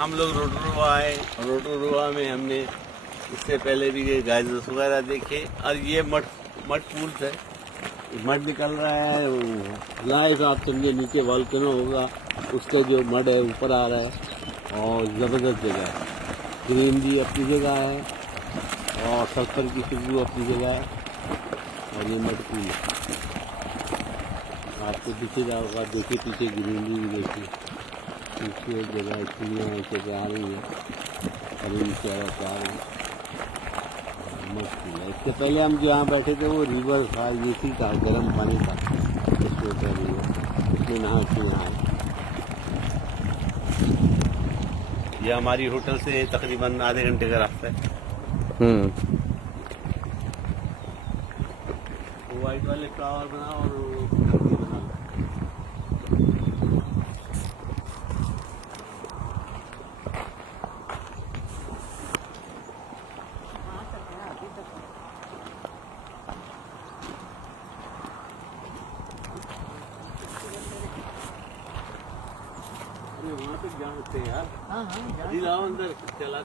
हम लोग रोटोरुआ आए। रोटोरुआ में हमने इससे पहले भी ये गाइजेस वगैरह देखे और ये मड पूल है। मड निकल रहा है, लाइव आप समझे नीचे वॉल्केनो होगा, उसका जो मड है ऊपर आ रहा है और ज़बरदस्त जगह है। ग्रीनरी अपनी जगह है और सल्फर की खुशबू अपनी जगह है और ये मड पूल है। आपको दिखे जाओगा, देखिए पीछे ग्रीनरी भी देखिए, खूबसूरत जगह, चिड़ियाँ ऐसे पे आ रही है, हरी चारा पे आ रही है, मस्त है। इससे पहले हम जो यहाँ बैठे थे वो रिवर था, ये सी था, गर्म पानी था, उसके ऊपर रिवर, उसमें नहा के यहाँ आए। ये हमारी होटल से तकरीबन आधे घंटे का रास्ता है। वो वाइट वाले फ्लावर बनाओ और वो बना लो। वहाँ तक जा सकते हैं यार। हाँ, अभी लाओ अंदर चला